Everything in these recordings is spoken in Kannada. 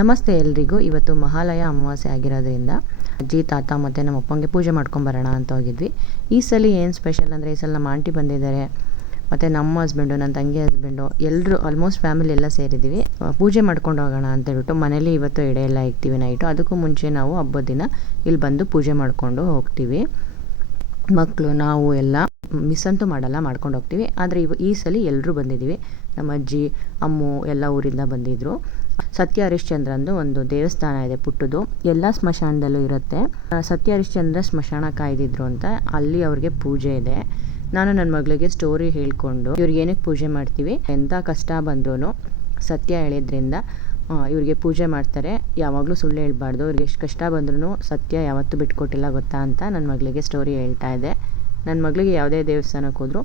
ನಮಸ್ತೆ ಎಲ್ರಿಗೂ. ಇವತ್ತು ಮಹಾಲಯ ಅಮಾವಾಸ್ಯೆ ಆಗಿರೋದ್ರಿಂದ ಅಜ್ಜಿ, ತಾತ ಮತ್ತು ನಮ್ಮ ಅಪ್ಪಂಗೆ ಪೂಜೆ ಮಾಡ್ಕೊಂಬರೋಣ ಅಂತ ಹೋಗಿದ್ವಿ. ಈ ಸಲ ಏನು ಸ್ಪೆಷಲ್ ಅಂದರೆ ಈ ಸಲ ನಮ್ಮ ಆಂಟಿ ಬಂದಿದ್ದಾರೆ, ಮತ್ತು ನಮ್ಮ ಹಸ್ಬೆಂಡು ನನ್ನ ತಂಗಿ ಹಸ್ಬೆಂಡು ಎಲ್ಲರೂ ಆಲ್ಮೋಸ್ಟ್ ಫ್ಯಾಮಿಲಿ ಎಲ್ಲ ಸೇರಿದ್ದೀವಿ. ಪೂಜೆ ಮಾಡ್ಕೊಂಡು ಹೋಗೋಣ ಅಂತ ಹೇಳ್ಬಿಟ್ಟು ಮನೇಲಿ ಇವತ್ತು ಎಡೆ ಎಲ್ಲ ಇಕ್ತೀವಿ ನೈಟು ಅದಕ್ಕೂ ಮುಂಚೆ ನಾವು ಹಬ್ಬದ ದಿನ ಇಲ್ಲಿ ಬಂದು ಪೂಜೆ ಮಾಡಿಕೊಂಡು ಹೋಗ್ತೀವಿ. ಮಕ್ಕಳು ನಾವು ಎಲ್ಲ ಮಿಸ್ ಅಂತೂ ಮಾಡಲ್ಲ, ಮಾಡ್ಕೊಂಡು ಹೋಗ್ತೀವಿ. ಆದರೆ ಇವ ಈ ಸಲ ಎಲ್ಲರೂ ಬಂದಿದ್ದೀವಿ. ನಮ್ಮ ಅಜ್ಜಿ, ಅಮ್ಮು ಎಲ್ಲ ಊರಿಂದ ಬಂದಿದ್ದರು ಸತ್ಯ ಹರಿಶ್ಚಂದ್ರಂದು ಒಂದು ದೇವಸ್ಥಾನ ಇದೆ ಪುಟ್ಟದು ಎಲ್ಲ ಸ್ಮಶಾನದಲ್ಲೂ ಇರುತ್ತೆ. ಸತ್ಯ ಹರಿಶ್ಚಂದ್ರ ಸ್ಮಶಾನ ಕಾಯ್ದಿದ್ರು ಅಂತ ಅಲ್ಲಿ ಅವ್ರಿಗೆ ಪೂಜೆ ಇದೆ. ನಾನು ನನ್ನ ಮಗಳಿಗೆ ಸ್ಟೋರಿ ಹೇಳ್ಕೊಂಡು, ಇವ್ರಿಗೆ ಏನಕ್ಕೆ ಪೂಜೆ ಮಾಡ್ತೀವಿ? ಎಂಥ ಕಷ್ಟ ಬಂದ್ರೂ ಸತ್ಯ ಹೇಳಿದ್ರಿಂದ ಇವ್ರಿಗೆ ಪೂಜೆ ಮಾಡ್ತಾರೆ. ಯಾವಾಗಲೂ ಸುಳ್ಳು ಹೇಳ್ಬಾರ್ದು. ಇವ್ರಿಗೆ ಎಷ್ಟು ಕಷ್ಟ ಬಂದ್ರೂ ಸತ್ಯ ಯಾವತ್ತೂ ಬಿಟ್ಕೊಟ್ಟಿಲ್ಲ, ಗೊತ್ತಾ? ಅಂತ ನನ್ನ ಮಗಳಿಗೆ ಸ್ಟೋರಿ ಹೇಳ್ತಾ ಇದೆ. ನನ್ನ ಮಗಳಿಗೆ ಯಾವುದೇ ದೇವಸ್ಥಾನಕ್ಕೆ ಹೋದರೂ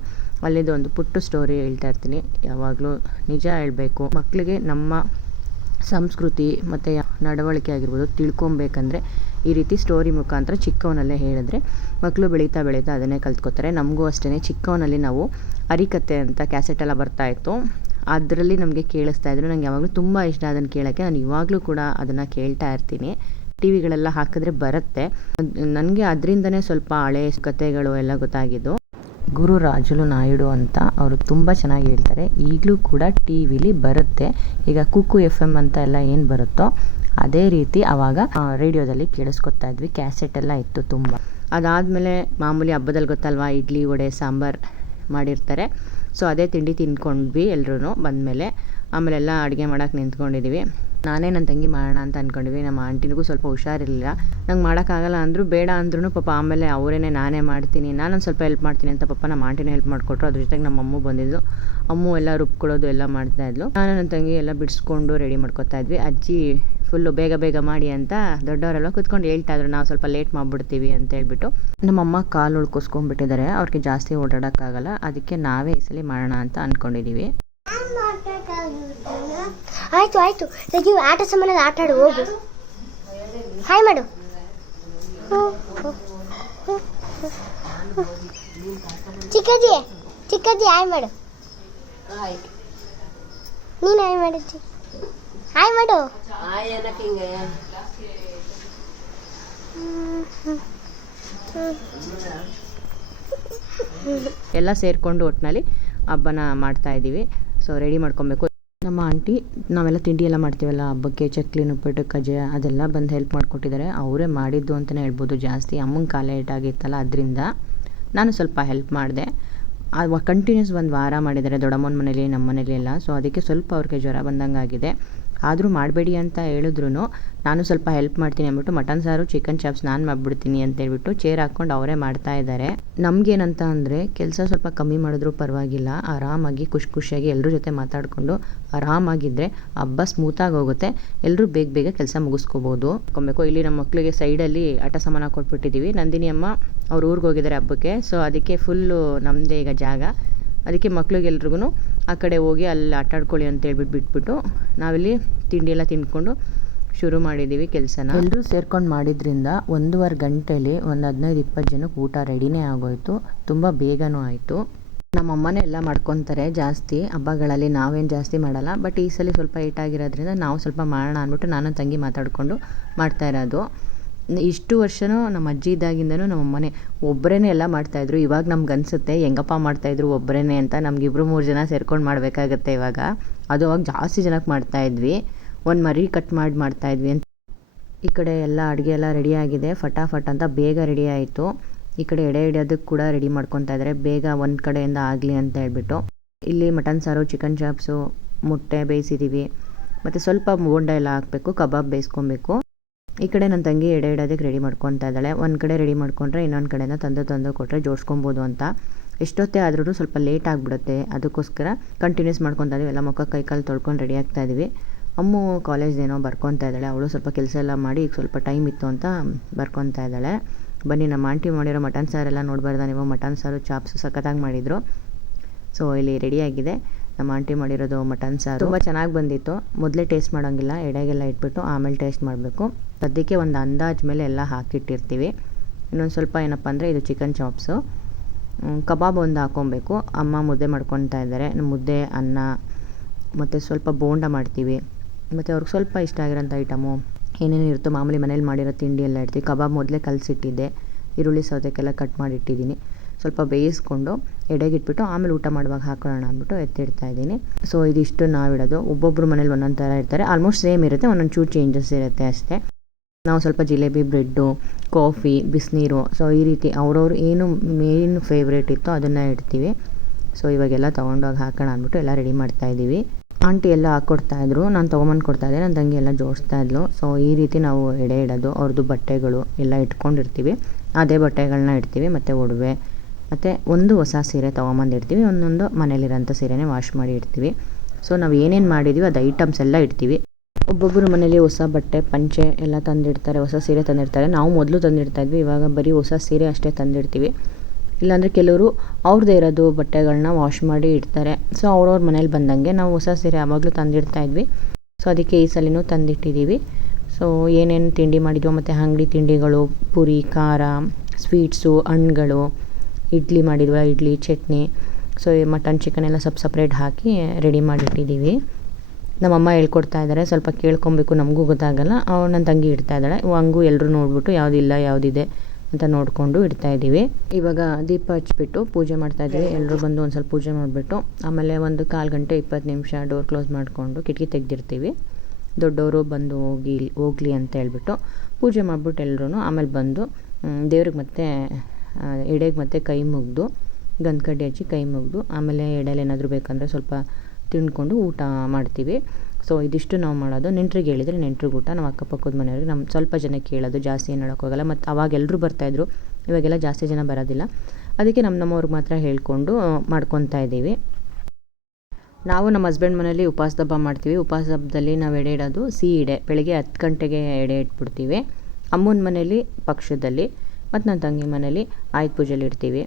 ಅಲ್ಲಿದ್ದು ಒಂದು ಪುಟ್ಟ ಸ್ಟೋರಿ ಹೇಳ್ತಾ ಇರ್ತೀನಿ. ಯಾವಾಗಲೂ ನಿಜ ಹೇಳಬೇಕು. ಮಕ್ಕಳಿಗೆ ನಮ್ಮ ಸಂಸ್ಕೃತಿ ಮತ್ತು ನಡವಳಿಕೆ ಆಗಿರ್ಬೋದು ತಿಳ್ಕೊಬೇಕಂದ್ರೆ ಈ ರೀತಿ ಸ್ಟೋರಿ ಮುಖಾಂತರ ಚಿಕ್ಕವನಲ್ಲೇ ಹೇಳಿದ್ರೆ ಮಕ್ಕಳು ಬೆಳೀತಾ ಬೆಳೀತಾ ಅದನ್ನೇ ಕಲ್ತ್ಕೋತಾರೆ. ನಮಗೂ ಅಷ್ಟೇ ಚಿಕ್ಕವನಲ್ಲಿ ನಾವು ಅರಿಕತೆ ಅಂತ ಕ್ಯಾಸೆಟ್ ಎಲ್ಲ ಬರ್ತಾಯಿತ್ತು ಅದರಲ್ಲಿ ನಮಗೆ ಕೇಳಿಸ್ತಾ ಇದ್ರು. ನಂಗೆ ಯಾವಾಗಲೂ ತುಂಬ ಇಷ್ಟ ಅದನ್ನು ಕೇಳೋಕ್ಕೆ. ನಾನು ಇವಾಗಲೂ ಕೂಡ ಅದನ್ನು ಕೇಳ್ತಾ ಇರ್ತೀನಿ. ಟಿ ವಿಗಳೆಲ್ಲ ಹಾಕಿದ್ರೆ ಬರುತ್ತೆ. ನನಗೆ ಅದರಿಂದನೇ ಸ್ವಲ್ಪ ಹಳೆ ಕಥೆಗಳು ಎಲ್ಲ ಗೊತ್ತಾಗಿದ್ದು. ಗುರು ರಾಜುಲು ನಾಯ್ಡು ಅಂತ ಅವರು ತುಂಬ ಚೆನ್ನಾಗಿ ಹೇಳ್ತಾರೆ. ಈಗಲೂ ಕೂಡ ಟಿ ವಿಲಿ ಬರುತ್ತೆ. ಈಗ ಕುಕ್ಕು ಎಫ್ ಎಂ ಅಂತ ಎಲ್ಲ ಏನು ಬರುತ್ತೋ ಅದೇ ರೀತಿ ಆವಾಗ ರೇಡಿಯೋದಲ್ಲಿ ಕೇಳಿಸ್ಕೊತಾ ಇದ್ವಿ. ಕ್ಯಾಸೆಟ್ ಎಲ್ಲ ಇತ್ತು ತುಂಬ. ಅದಾದಮೇಲೆ ಮಾಮೂಲಿ ಹಬ್ಬದಲ್ಲಿ ಗೊತ್ತಲ್ವಾ, ಇಡ್ಲಿ, ವಡೆ, ಸಾಂಬಾರು ಮಾಡಿರ್ತಾರೆ. ಸೊ ಅದೇ ತಿಂಡಿ ತಿನ್ಕೊಂಡ್ವಿ ಎಲ್ಲರೂ ಬಂದಮೇಲೆ. ಆಮೇಲೆಲ್ಲ ಅಡುಗೆ ಮಾಡೋಕೆ ನಿಂತ್ಕೊಂಡಿದ್ದೀವಿ ನಾನೇ ನನ್ನ ತಂಗಿ ಮಾಡೋಣ ಅಂತ ಅಂದ್ಕೊಂಡಿದ್ವಿ ನಮ್ಮ ಆಂಟಿನಿಗೂ ಸ್ವಲ್ಪ ಹುಷಾರಿರಲಿಲ್ಲ. ನಂಗೆ ಮಾಡೋಕ್ಕಾಗಲ್ಲ ಅಂದರೂ ಬೇಡ ಅಂದ್ರೂ ಪಾಪ ಆಮೇಲೆ ಅವರೇನೆ ನಾನೇ ಮಾಡ್ತೀನಿ, ನಾನೊಂದು ಸ್ವಲ್ಪ ಹೆಲ್ಪ್ ಮಾಡ್ತೀನಿ ಅಂತ ಪಾಪ ನಮ್ಮ ಆಂಟಿನೇ ಹೆಲ್ಪ್ ಮಾಡಿಕೊಟ್ರು. ಅದ್ರ ಜೊತೆಗೆ ನಮ್ಮ ಅಮ್ಮ ಬಂದಿದ್ದು ಅಮ್ಮು ಎಲ್ಲ ರುಬ್ಕೊಳ್ಳೋದು ಎಲ್ಲ ಮಾಡ್ತಾಯಿದ್ಲು ನಾನು ನನ್ನ ತಂಗಿ ಎಲ್ಲ ಬಿಡಿಸ್ಕೊಂಡು ರೆಡಿ ಮಾಡ್ಕೊತಾ ಇದ್ವಿ. ಅಜ್ಜಿ ಫುಲ್ಲು ಬೇಗ ಬೇಗ ಮಾಡಿ ಅಂತ ದೊಡ್ಡವರೆಲ್ಲ ಕೂತ್ಕೊಂಡು ಹೇಳ್ತಾ ಇದ್ರು, ನಾವು ಸ್ವಲ್ಪ ಲೇಟ್ ಮಾಡಿಬಿಡ್ತೀವಿ ಅಂತ ಹೇಳ್ಬಿಟ್ಟು. ನಮ್ಮಮ್ಮ ಕಾಲು ಉಳ್ಕೊಸ್ಕೊಂಡ್ಬಿಟ್ಟಿದ್ದಾರೆ. ಅವ್ರಿಗೆ ಜಾಸ್ತಿ ಓಡಾಡೋಕ್ಕಾಗಲ್ಲ. ಅದಕ್ಕೆ ನಾವೇ ಈ ಸಲ ಮಾಡೋಣ ಅಂತ ಅಂದ್ಕೊಂಡಿದ್ದೀವಿ ಆಯ್ತು ಆಯ್ತು. ತೆಗಿ ಆಟ ಸಾಮಾನಲ್ಲಿ ಆಟ ಆಡು ಹೋಗು. ಹಾಯ್ ಮಾಡು. ಚಿಕ್ಕಜ್ಜಿ ಚಿಕ್ಕಜ್ಜಿ ಹಾಯ್ ಮಾಡು. ನೀನು ಹಾಯ್ ಮಾಡು ಹಾಯ್ ಮಾಡು. ಎಲ್ಲ ಸೇರಿಕೊಂಡು ಒಟ್ಟಿನಲ್ಲಿ ಹಬ್ಬನ ಮಾಡ್ತಾ ಇದ್ದೀವಿ. ಸೊ ರೆಡಿ ಮಾಡ್ಕೊಬೇಕು. ನಮ್ಮ ಆಂಟಿ, ನಾವೆಲ್ಲ ತಿಂಡಿ ಎಲ್ಲ ಮಾಡ್ತೀವಲ್ಲ, ಹಬ್ಬಕ್ಕೆ ಚಕ್ಲಿ ಉಪ್ಪಿಟ್ಟು ಕಜೆ ಅದೆಲ್ಲ ಬಂದು ಹೆಲ್ಪ್ ಮಾಡಿಕೊಟ್ಟಿದ್ದಾರೆ. ಅವರೇ ಮಾಡಿದ್ದು ಅಂತಲೇ ಹೇಳ್ಬೋದು ಜಾಸ್ತಿ. ಅಮ್ಮನ ಕಾಲ ಏಟಾಗಿತ್ತಲ್ಲ, ಅದರಿಂದ ನಾನು ಸ್ವಲ್ಪ ಹೆಲ್ಪ್ ಮಾಡಿದೆ. ಕಂಟಿನ್ಯೂಸ್ ಒಂದು ವಾರ ಮಾಡಿದ್ದಾರೆ, ದೊಡ್ಡಮ್ಮನ ಮನೇಲಿ ನಮ್ಮ ಮನೇಲಿ ಎಲ್ಲ. ಸೊ ಅದಕ್ಕೆ ಸ್ವಲ್ಪ ಅವ್ರಿಗೆ ಜ್ವರ ಬಂದಂಗೆ ಆಗಿದೆ ಆದರೂ ಮಾಡಬೇಡಿ ಅಂತ ಹೇಳಿದ್ರು ನಾನು ಸ್ವಲ್ಪ ಹೆಲ್ಪ್ ಮಾಡ್ತೀನಿ ಅಂದ್ಬಿಟ್ಟು ಮಟನ್ ಸಾರು ಚಿಕನ್ ಚಾಪ್ಸ್ ನಾನು ಮಾಡಿಬಿಡ್ತೀನಿ ಅಂತ ಹೇಳ್ಬಿಟ್ಟು ಚೇರ್ ಹಾಕ್ಕೊಂಡು ಅವರೇ ಮಾಡ್ತಾ ಇದ್ದಾರೆ. ನಮಗೇನಂತ ಅಂದರೆ ಕೆಲಸ ಸ್ವಲ್ಪ ಕಮ್ಮಿ ಮಾಡಿದ್ರು ಪರವಾಗಿಲ್ಲ. ಆರಾಮಾಗಿ ಖುಷಿ ಖುಷಿಯಾಗಿ ಎಲ್ಲರ ಜೊತೆ ಮಾತಾಡಿಕೊಂಡು ಆರಾಮಾಗಿದ್ದರೆ ಹಬ್ಬ ಸ್ಮೂತಾಗಿ ಹೋಗುತ್ತೆ. ಎಲ್ಲರೂ ಬೇಗ ಬೇಗ ಕೆಲಸ ಮುಗಿಸ್ಕೋಬೋದು. ಕೊಂಬೇಕು ಇಲ್ಲಿ ನಮ್ಮ ಮಕ್ಕಳಿಗೆ ಸೈಡಲ್ಲಿ ಆಟ ಸಾಮಾನು ಕೊಟ್ಬಿಟ್ಟಿದ್ದೀವಿ ನಂದಿನಿ ಅಮ್ಮ ಅವ್ರ ಊರಿಗೆ ಹೋಗಿದ್ದಾರೆ ಹಬ್ಬಕ್ಕೆ. ಸೊ ಅದಕ್ಕೆ ಫುಲ್ಲು ನಮ್ಮದೇ ಈಗ ಜಾಗ. ಅದಕ್ಕೆ ಮಕ್ಳಿಗೆಲ್ರಿಗೂ ಆ ಕಡೆ ಹೋಗಿ ಅಲ್ಲಿ ಆಟ ಅಂತ ಹೇಳ್ಬಿಟ್ಟು ಬಿಟ್ಬಿಟ್ಟು ನಾವಿಲ್ಲಿ ತಿಂಡಿ ಎಲ್ಲ ತಿಂದ್ಕೊಂಡು ಶುರು ಮಾಡಿದ್ದೀವಿ ಕೆಲಸನ. ಎಲ್ಲರೂ ಸೇರ್ಕೊಂಡು ಮಾಡಿದ್ರಿಂದ ಒಂದೂವರೆ ಗಂಟೆಯಲ್ಲಿ ಒಂದು ಹದಿನೈದು ಇಪ್ಪತ್ತು ಜನಕ್ಕೆ ಊಟ ರೆಡಿನೇ ಆಗೋಯ್ತು. ತುಂಬ ಬೇಗನೂ ಆಯಿತು. ನಮ್ಮಮ್ಮನೇ ಎಲ್ಲ ಮಾಡ್ಕೊತಾರೆ ಜಾಸ್ತಿ. ಹಬ್ಬಗಳಲ್ಲಿ ನಾವೇನು ಜಾಸ್ತಿ ಮಾಡಲ್ಲ. ಬಟ್ ಈ ಸಲ ಸ್ವಲ್ಪ ಏಟಾಗಿರೋದ್ರಿಂದ ನಾವು ಸ್ವಲ್ಪ ಮಾಡೋಣ ಅಂದ್ಬಿಟ್ಟು ನಾನು ತಂಗಿ ಮಾತಾಡಿಕೊಂಡು ಮಾಡ್ತಾ ಇರೋದು. ಇಷ್ಟು ವರ್ಷನೂ ನಮ್ಮ ಅಜ್ಜಿ ಇದ್ದಾಗಿಂದನೂ ನಮ್ಮ ಅಮ್ಮನೇ ಒಬ್ಬರೇ ಎಲ್ಲ ಮಾಡ್ತಾಯಿದ್ರು. ಇವಾಗ ನಮ್ಗೆ ಅನಿಸುತ್ತೆ, ಹೆಂಗಪ್ಪ ಮಾಡ್ತಾಯಿದ್ರು ಒಬ್ಬರೇ ಅಂತ ನಮ್ಗೆ ಇಬ್ಬರು ಮೂರು ಜನ ಸೇರ್ಕೊಂಡು ಮಾಡಬೇಕಾಗತ್ತೆ ಇವಾಗ. ಅದು ಅವಾಗ ಜಾಸ್ತಿ ಜನಕ್ಕೆ ಮಾಡ್ತಾಯಿದ್ವಿ. ಒಂದು ಮರಿ ಕಟ್ ಮಾಡಿ, ಮಾಡ್ತಾಯಿದ್ವಿ ಅಂತ. ಈ ಕಡೆ ಎಲ್ಲ ಅಡುಗೆ ಎಲ್ಲ ರೆಡಿ ಆಗಿದೆ. ಫಟಾಫಟ್ ಅಂತ ಬೇಗ ರೆಡಿ ಆಯಿತು. ಈ ಕಡೆ ಎಡೆ ಹಿಡಿಯೋದಕ್ಕೆ ಕೂಡ ರೆಡಿ ಮಾಡ್ಕೊತಾ ಇದ್ದಾರೆ ಬೇಗ ಒಂದು ಕಡೆಯಿಂದ ಆಗಲಿ ಅಂತ ಹೇಳ್ಬಿಟ್ಟು. ಇಲ್ಲಿ ಮಟನ್ ಸಾರು, ಚಿಕನ್ ಚಾಪ್ಸು, ಮೊಟ್ಟೆ ಬೇಯಿಸಿದ್ದೀವಿ ಮತ್ತು ಸ್ವಲ್ಪ ಬೋಂಡ ಎಲ್ಲ ಹಾಕಬೇಕು, ಕಬಾಬ್ ಬೇಯಿಸ್ಕೊಬೇಕು. ಈ ಕಡೆ ನನ್ನ ತಂಗಿ ಎಡೆ ಇಡೋದಕ್ಕೆ ರೆಡಿ ಮಾಡ್ಕೊತಾ ಇದ್ದಾಳೆ. ಒಂದು ಕಡೆ ರೆಡಿ ಮಾಡ್ಕೊಂಡ್ರೆ ಇನ್ನೊಂದು ಕಡೆಯಿಂದ ತಂದು ತಂದು ಕೊಟ್ಟರೆ ಜೋಡಿಸ್ಕೊಬೋದು ಅಂತ. ಎಷ್ಟೊತ್ತೇ ಆದ್ರೂ ಸ್ವಲ್ಪ ಲೇಟ್ ಆಗಿಬಿಡುತ್ತೆ. ಅದಕ್ಕೋಸ್ಕರ ಕಂಟಿನ್ಯೂಸ್ ಮಾಡ್ಕೊತಾ ಇದೀವಿ. ಎಲ್ಲ ಮುಖ ಕೈ ಕಾಲು ತೊಳ್ಕೊಂಡು ರೆಡಿ ಆಗ್ತಾ ಇದೀವಿ. ಅಮ್ಮು ಕಾಲೇಜ್ದೇನೋ ಬರ್ಕೊತಾ ಇದ್ದಾಳೆ. ಅವಳು ಸ್ವಲ್ಪ ಕೆಲಸ ಎಲ್ಲ ಮಾಡಿ ಈಗ ಸ್ವಲ್ಪ ಟೈಮ್ ಇತ್ತು ಅಂತ ಬರ್ಕೊತಾ ಇದ್ದಾಳೆ. ಬನ್ನಿ, ನಮ್ಮ ಆಂಟಿ ಮಾಡಿರೋ ಮಟನ್ ಸಾರೆಲ್ಲ ನೋಡಬಾರ್ದ ನೀವು? ಮಟನ್ ಸಾರು ಚಾಪ್ಸ್ ಸಖತ್ತಾಗಿ ಮಾಡಿದರು. ಸೊ ಇಲ್ಲಿ ರೆಡಿಯಾಗಿದೆ ನಮ್ಮ ಆಂಟಿ ಮಾಡಿರೋದು ಮಟನ್ ಸಾರು. ತುಂಬ ಚೆನ್ನಾಗಿ ಬಂದಿತ್ತು. ಮೊದಲೇ ಟೇಸ್ಟ್ ಮಾಡೋಂಗಿಲ್ಲ. ಎಡೆಗೆಲ್ಲ ಇಟ್ಬಿಟ್ಟು ಆಮೇಲೆ ಟೇಸ್ಟ್ ಮಾಡಬೇಕು. ಸದ್ಯಕ್ಕೆ ಒಂದು ಅಂದಾಜು ಮೇಲೆ ಎಲ್ಲ ಹಾಕಿಟ್ಟಿರ್ತೀವಿ. ಇನ್ನೊಂದು ಸ್ವಲ್ಪ ಏನಪ್ಪ ಅಂದರೆ ಇದು ಚಿಕನ್ ಚಾಪ್ಸು ಕಬಾಬ್ ಒಂದು ಹಾಕ್ಕೊಬೇಕು ಅಮ್ಮ ಮುದ್ದೆ ಮಾಡ್ಕೊತಾ ಇದ್ದಾರೆ. ಮುದ್ದೆ, ಅನ್ನ, ಮತ್ತು ಸ್ವಲ್ಪ ಬೋಂಡ ಮಾಡ್ತೀವಿ. ಮತ್ತು ಅವ್ರಿಗೆ ಸ್ವಲ್ಪ ಇಷ್ಟ ಆಗಿರೋಂಥ ಐಟಮು, ಏನೇನು ಇರುತ್ತೋ ಮಾಮೂಲಿ ಮನೇಲಿ ಮಾಡಿರೋ ತಿಂಡಿ ಎಲ್ಲ ಇಡ್ತೀವಿ. ಕಬಾಬ್ ಮೊದಲೇ ಕಲಸಿಟ್ಟಿದ್ದೆ. ಈರುಳ್ಳಿ ಸೌತೆಕ್ಕೆಲ್ಲ ಕಟ್ ಮಾಡಿಟ್ಟಿದ್ದೀನಿ. ಸ್ವಲ್ಪ ಬೇಯಿಸ್ಕೊಂಡು ಎಡೆಗಿಟ್ಬಿಟ್ಟು ಆಮೇಲೆ ಊಟ ಮಾಡುವಾಗ ಹಾಕೊಳ್ಳೋಣ ಅಂದ್ಬಿಟ್ಟು ಎತ್ತಿಡ್ತಾ ಇದ್ದೀನಿ. ಸೊ ಇದಿಷ್ಟು ನಾವಿಡೋದು. ಒಬ್ಬೊಬ್ಬರು ಮನೇಲಿ ಒಂದೊಂದು ಥರ ಇರ್ತಾರೆ. ಆಲ್ಮೋಸ್ಟ್ ಸೇಮ್ ಇರುತ್ತೆ. ಒಂದೊಂದು ಚೂರು ಚೇಂಜಸ್ ಇರುತ್ತೆ ಅಷ್ಟೇ. ನಾವು ಸ್ವಲ್ಪ ಜಿಲೇಬಿ, ಬ್ರೆಡ್ಡು, ಕಾಫಿ, ಬಿಸಿನೀರು ಸೊ ಈ ರೀತಿ ಅವ್ರವ್ರು ಏನು ಮೇನ್ ಫೇವ್ರೇಟ್ ಇತ್ತೋ ಅದನ್ನು ಇಡ್ತೀವಿ. ಸೊ ಇವಾಗೆಲ್ಲ ತೊಗೊಂಡೋಗಿ ಹಾಕೋಣ ಅಂದ್ಬಿಟ್ಟು ಎಲ್ಲ ರೆಡಿ ಮಾಡ್ತಾ ಇದ್ದೀವಿ. ಆಂಟಿ ಎಲ್ಲ ಹಾಕ್ಕೊಡ್ತಾ ಇದ್ರು, ನಾನು ತೊಗೊಂಬಂದು ಕೊಡ್ತಾ ಇದ್ದೆ ನನ್ನ ತಂಗಿ ಎಲ್ಲ ಜೋಡಿಸ್ತಾ ಇದ್ಲು. ಸೊ ಈ ರೀತಿ ನಾವು ಎಡೆ ಇಡೋದು ಅವ್ರದ್ದು ಬಟ್ಟೆಗಳು ಎಲ್ಲ ಇಟ್ಕೊಂಡಿರ್ತೀವಿ. ಅದೇ ಬಟ್ಟೆಗಳನ್ನ ಇಡ್ತೀವಿ, ಮತ್ತು ಒಡವೆ, ಮತ್ತು ಒಂದು ಹೊಸ ಸೀರೆ ತೊಗೊಂಬಂದು ಇಡ್ತೀವಿ, ಒಂದೊಂದು ಮನೇಲಿರೋಂಥ ಸೀರೆನೇ ವಾಶ್ ಮಾಡಿ ಇಡ್ತೀವಿ. ಸೊ ನಾವು ಏನೇನು ಮಾಡಿದ್ದೀವಿ ಅದು ಐಟಮ್ಸ್ ಎಲ್ಲ ಇಡ್ತೀವಿ. ಒಬ್ಬೊಬ್ಬರು ಮನೇಲಿ ಹೊಸ ಬಟ್ಟೆ, ಪಂಚೆ ಎಲ್ಲ ತಂದಿಡ್ತಾರೆ, ಹೊಸ ಸೀರೆ ತಂದಿರ್ತಾರೆ ನಾವು ಮೊದಲು ತಂದಿಡ್ತಾ ಇದ್ವಿ, ಇವಾಗ ಬರೀ ಹೊಸ ಸೀರೆ ಅಷ್ಟೇ ತಂದಿರ್ತೀವಿ ಇಲ್ಲಾಂದರೆ ಕೆಲವರು ಅವ್ರದ್ದೇ ಇರೋದು ಬಟ್ಟೆಗಳನ್ನ ವಾಶ್ ಮಾಡಿ ಇಡ್ತಾರೆ. ಸೊ ಅವ್ರವ್ರ ಮನೇಲಿ ಬಂದಂಗೆ ನಾವು ಹೊಸ ಸೀರೆ ಯಾವಾಗಲೂ ತಂದಿಡ್ತಾ ಇದ್ವಿ. ಸೊ ಅದಕ್ಕೆ ಈ ಸಲಿನೂ ತಂದಿಟ್ಟಿದ್ದೀವಿ ಸೊ ಏನೇನು ತಿಂಡಿ ಮಾಡಿದ್ವೋ ಮತ್ತು ಅಂಗಡಿ ತಿಂಡಿಗಳು, ಪುರಿ, ಖಾರ ಸ್ವೀಟ್ಸು ಹಣ್ಣುಗಳು, idli ಮಾಡಿದ್ವ idli, chutney. So mutton chicken ಎಲ್ಲ ಸಪ್ ಸಪ್ರೇಟ್ ಹಾಕಿ ರೆಡಿ ಮಾಡಿಟ್ಟಿದ್ದೀವಿ ನಮ್ಮಮ್ಮ ಹೇಳ್ಕೊಡ್ತಾ ಇದ್ದಾರೆ ಸ್ವಲ್ಪ ಕೇಳ್ಕೊಬೇಕು, ನಮಗೂ ಗೊತ್ತಾಗಲ್ಲ. ಅವ್ರು ನನ್ನ ತಂಗಿ ಇಡ್ತಾ ಇದ್ದಾಳೆ. ಹಂಗೂ ಎಲ್ಲರೂ ನೋಡ್ಬಿಟ್ಟು ಯಾವುದಿಲ್ಲ ಯಾವುದಿದೆ ಅಂತ ನೋಡಿಕೊಂಡು ಇಡ್ತಾ ಇದ್ದೀವಿ. ಇವಾಗ ದೀಪ ಹಚ್ಬಿಟ್ಟು ಪೂಜೆ ಮಾಡ್ತಾ ಇದ್ದೀವಿ. ಎಲ್ಲರೂ ಬಂದು ಒಂದು ಸ್ವಲ್ಪ ಪೂಜೆ ಮಾಡಿಬಿಟ್ಟು, ಆಮೇಲೆ ಒಂದು ಕಾಲು ಗಂಟೆ ಇಪ್ಪತ್ತು ನಿಮಿಷ ಡೋರ್ ಕ್ಲೋಸ್ ಮಾಡಿಕೊಂಡು ಕಿಟಕಿ ತೆಗೆದಿರ್ತೀವಿ. ದೊಡ್ಡವರು ಬಂದು ಹೋಗಿ, ಹೋಗಲಿ ಅಂತ ಹೇಳ್ಬಿಟ್ಟು ಪೂಜೆ ಮಾಡಿಬಿಟ್ಟು ಎಲ್ಲರೂ ಆಮೇಲೆ ಬಂದು ದೇವ್ರಿಗೆ ಮತ್ತೆ ಎಡೆಗೆ ಮತ್ತೆ ಕೈ ಮುಗಿದು ಗಂಧ ಹಚ್ಚಿ ಕೈ ಮುಗಿದು, ಆಮೇಲೆ ಎಡೆಯಲ್ಲಿ ಏನಾದರೂ ಬೇಕಂದರೆ ಸ್ವಲ್ಪ ತಿಂದ್ಕೊಂಡು ಊಟ ಮಾಡ್ತೀವಿ. ಸೊ ಇದಿಷ್ಟು ನಾವು ಮಾಡೋದು. ನೆಂಟ್ರಿಗೆ ಹೇಳಿದರೆ ನೆಂಟ್ರಿಗೆ ಊಟ ನಾವು ಅಕ್ಕಪಕ್ಕದ ಮನೆಯವ್ರಿಗೆ. ನಮ್ಮ ಸ್ವಲ್ಪ ಜನಕ್ಕೆ ಕೇಳೋದು, ಜಾಸ್ತಿ ಏನು ಹೇಳೋಕ್ಕೋಗಲ್ಲ ಮತ್ತು ಅವಾಗ ಎಲ್ಲರೂ ಬರ್ತಾಯಿದ್ರು ಇವಾಗೆಲ್ಲ ಜಾಸ್ತಿ ಜನ ಬರೋದಿಲ್ಲ. ಅದಕ್ಕೆ ನಮ್ಮ ನಮ್ಮವ್ರಿಗೆ ಮಾತ್ರ ಹೇಳಿಕೊಂಡು ಮಾಡ್ಕೊತಾ ಇದ್ದೀವಿ. ನಾವು ನಮ್ಮ ಹಸ್ಬೆಂಡ್ ಮನೇಲಿ ಉಪವಾಸ ಹಬ್ಬ ಮಾಡ್ತೀವಿ. ಉಪವಾಸ ಹಬ್ಬದಲ್ಲಿ ನಾವು ಎಡೆ ಇಡೋದು ಸಿಹಿ ಎಡೆ ಬೆಳಗ್ಗೆ ಹತ್ತು ಗಂಟೆಗೆ ಎಡೆ ಇಟ್ಬಿಡ್ತೀವಿ. ಅಮ್ಮನ ಮನೇಲಿ ಪಕ್ಷದಲ್ಲಿ ಮತ್ತು ನನ್ನ ತಂಗಿ ಮನೇಲಿ ಆಯುಧ ಪೂಜೆಯಲ್ಲಿ ಇಡ್ತೀವಿ.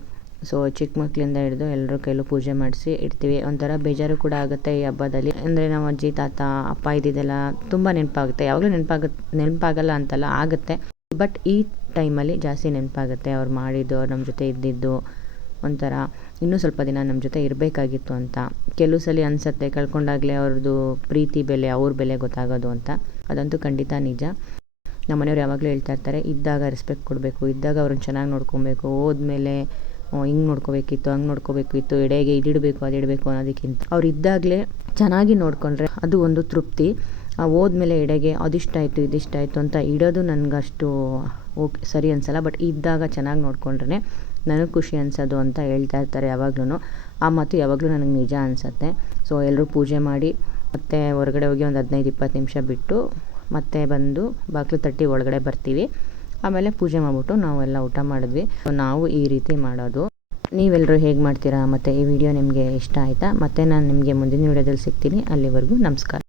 ಸೊ ಚಿಕ್ಕ ಮಕ್ಕಳಿಂದ ಹಿಡಿದು ಎಲ್ಲರ ಕೈಲೂ ಪೂಜೆ ಮಾಡಿಸಿ ಇಡ್ತೀವಿ. ಒಂಥರ ಬೇಜಾರು ಕೂಡ ಆಗುತ್ತೆ ಈ ಹಬ್ಬದಲ್ಲಿ. ಅಂದರೆ ನಮ್ಮ ಅಜ್ಜಿ, ತಾತ, ಅಪ್ಪ ಇದ್ದಿದ್ದೆಲ್ಲ ತುಂಬ ನೆನಪಾಗುತ್ತೆ. ಯಾವಾಗಲೂ ನೆನಪಾಗುತ್ತೆ ನೆನಪಾಗಲ್ಲ ಅಂತಲ್ಲ, ಆಗುತ್ತೆ. ಬಟ್ ಈ ಟೈಮಲ್ಲಿ ಜಾಸ್ತಿ ನೆನಪಾಗುತ್ತೆ. ಅವ್ರು ಮಾಡಿದ್ದು, ಅವ್ರು ನಮ್ಮ ಜೊತೆ ಇದ್ದಿದ್ದು ಒಂಥರ ಇನ್ನೂ ಸ್ವಲ್ಪ ದಿನ ನಮ್ಮ ಜೊತೆ ಇರಬೇಕಾಗಿತ್ತು ಅಂತ. ಕೆಲವು ಸಲ ಅನಿಸುತ್ತೆ, ಕಳ್ಕೊಂಡಾಗಲೇ ಅವ್ರದ್ದು ಪ್ರೀತಿ ಬೆಲೆ, ಅವ್ರ ಬೆಲೆ ಗೊತ್ತಾಗೋದು ಅಂತ. ಅದಂತೂ ಖಂಡಿತ ನಿಜ. ನಮ್ಮ ಮನೆಯವ್ರು ಯಾವಾಗಲೂ ಹೇಳ್ತಾ ಇರ್ತಾರೆ, ಇದ್ದಾಗ ರೆಸ್ಪೆಕ್ಟ್ ಕೊಡಬೇಕು, ಇದ್ದಾಗ ಅವ್ರನ್ನ ಚೆನ್ನಾಗಿ ನೋಡ್ಕೊಬೇಕು. ಹೋದ್ಮೇಲೆ ಹಿಂಗೆ ನೋಡ್ಕೋಬೇಕಿತ್ತು, ಹಂಗೆ ನೋಡ್ಕೋಬೇಕಿತ್ತು, ಎಡೆಗೆ ಇದಿಡಬೇಕು ಅದಿಡಬೇಕು ಅನ್ನೋದಕ್ಕಿಂತ. ಅವ್ರು ಇದ್ದಾಗಲೇ ಚೆನ್ನಾಗಿ ನೋಡಿಕೊಂಡ್ರೆ ಅದು ಒಂದು ತೃಪ್ತಿ. ಹೋದ್ಮೇಲೆ ಎಡೆಗೆ ಅದಿಷ್ಟಾಯಿತು, ಇದಿಷ್ಟಾಯಿತು ಅಂತ ಇಡೋದು ನನಗಷ್ಟು ಓಕೆ, ಸರಿ ಅನಿಸಲ್ಲ, ಬಟ್ ಇದ್ದಾಗ ಚೆನ್ನಾಗಿ ನೋಡಿಕೊಂಡ್ರೆ ನನಗೆ ಖುಷಿ ಅನಿಸೋದು ಅಂತ ಹೇಳ್ತಾ ಇರ್ತಾರೆ ಯಾವಾಗ್ಲೂ ಆ ಮಾತು ಯಾವಾಗಲೂ ನನಗೆ ನಿಜ ಅನಿಸತ್ತೆ. ಸೊ ಎಲ್ಲರೂ ಪೂಜೆ ಮಾಡಿ, ಮತ್ತು ಹೊರಗಡೆ ಹೋಗಿ ಒಂದು ಹದಿನೈದು ಇಪ್ಪತ್ತು ನಿಮಿಷ ಬಿಟ್ಟು ಮತ್ತೆ ಬಂದು ಬಾಗಿಲು ತಟ್ಟಿ ಒಳಗಡೆ ಬರ್ತೀವಿ. ಆಮೇಲೆ ಪೂಜೆ ಮಾಡಿಬಿಟ್ಟು ನಾವೆಲ್ಲ ಊಟ ಮಾಡಿದ್ವಿ. ನಾವು ಈ ರೀತಿ ಮಾಡೋದು. ನೀವೆಲ್ಲರೂ ಹೇಗೆ ಮಾಡ್ತೀರಾ? ಮತ್ತು ಈ ವಿಡಿಯೋ ನಿಮಗೆ ಇಷ್ಟ ಆಯಿತಾ? ಮತ್ತು ನಾನು ನಿಮಗೆ ಮುಂದಿನ ವಿಡಿಯೋದಲ್ಲಿ ಸಿಗ್ತೀನಿ. ಅಲ್ಲಿವರೆಗೂ ನಮಸ್ಕಾರ.